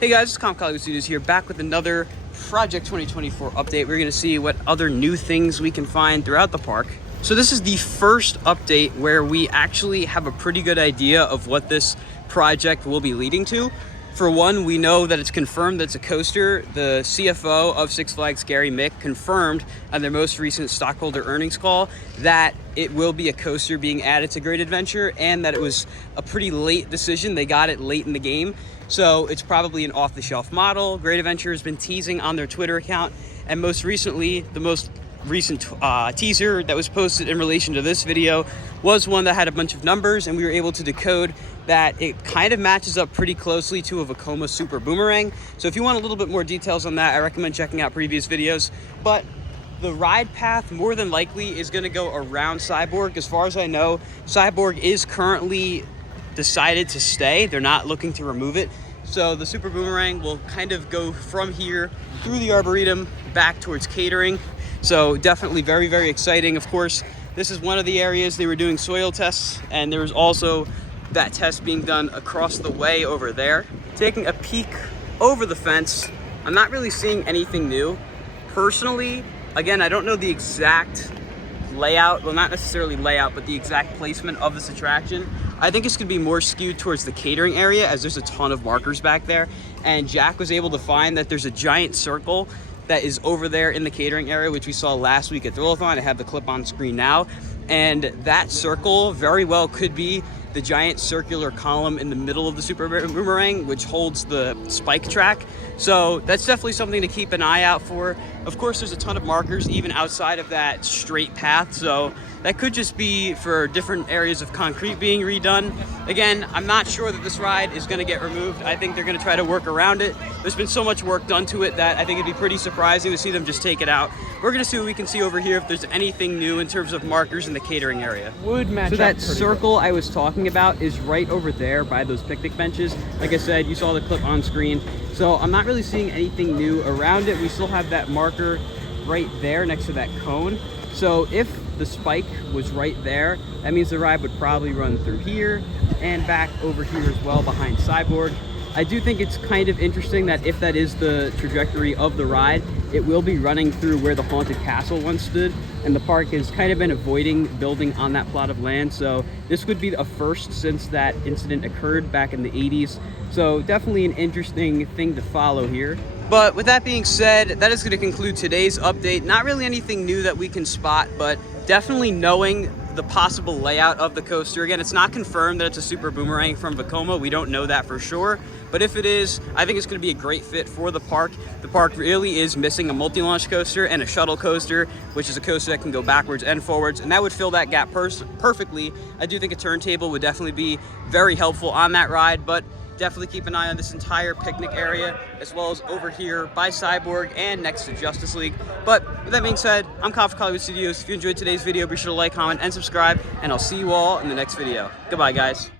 Hey guys, it's Hollywood Studios here, back with another Project 2024 update. We're gonna see what other new things we can find throughout the park. So this is the first update where we actually have a pretty good idea of what this project will be leading to. For one, we know that it's confirmed that it's a coaster. The CFO of Six Flags, Gary Mick, confirmed on their most recent stockholder earnings call that it will be a coaster being added to Great Adventure, and that it was a pretty late decision. They got it late in the game. So it's probably an off-the-shelf model. Great Adventure has been teasing on their Twitter account, and most recently, the most recent teaser that was posted in relation to this video was one that had a bunch of numbers, and we were able to decode that it kind of matches up pretty closely to a Vekoma Super Boomerang. So if you want a little bit more details on that, I recommend checking out previous videos. But the ride path more than likely is going to go around Cyborg. As far as I know, Cyborg is currently decided to stay. They're not looking to remove it. So the Super Boomerang will kind of go from here through the Arboretum back towards catering. So definitely very, very exciting. Of course, this is one of the areas they were doing soil tests, and there was also that test being done across the way over there. Taking a peek over the fence, I'm not really seeing anything new. Personally, again, I don't know the exact layout, well, not necessarily layout, but the exact placement of this attraction. I think it's gonna be more skewed towards the catering area, as there's a ton of markers back there. And Jack was able to find that there's a giant circle that is over there in the catering area, which we saw last week at Thrillathon. I have the clip on screen now. And that circle very well could be the giant circular column in the middle of the Super Boomerang, which holds the spike track. So that's definitely something to keep an eye out for. Of course, there's a ton of markers even outside of that straight path, so that could just be for different areas of concrete being redone. Again, I'm not sure that this ride is gonna get removed. I think they're gonna try to work around it. There's been so much work done to it that I think it'd be pretty surprising to see them just take it out. We're gonna see what we can see over here, if there's anything new in terms of markers in the catering area. Would match so up that pretty circle I was talking about is right over there by those picnic benches. Like I said, you saw the clip on screen. So I'm not really seeing anything new around it. We still have that marker right there next to that cone. So if the spike was right there, that means the ride would probably run through here and back over here as well behind Cyborg. I do think it's kind of interesting that if that is the trajectory of the ride, it will be running through where the Haunted Castle once stood, and the park has kind of been avoiding building on that plot of land. So this would be a first since that incident occurred back in the 80s. So definitely an interesting thing to follow here. But with that being said, that is going to conclude today's update. Not really anything new that we can spot, but definitely knowing the possible layout of the coaster. Again, it's not confirmed that it's a Super Boomerang from Vekoma. We don't know that for sure. But if it is, I think it's going to be a great fit for the park. The park really is missing a multi-launch coaster and a shuttle coaster, which is a coaster that can go backwards and forwards, and that would fill that gap perfectly. I do think a turntable would definitely be very helpful on that ride, but definitely keep an eye on this entire picnic area, as well as over here by Cyborg and next to Justice League. But with that being said, I'm Hollywood Studios. If you enjoyed today's video, be sure to like, comment, and subscribe, and I'll see you all in the next video. Goodbye, guys.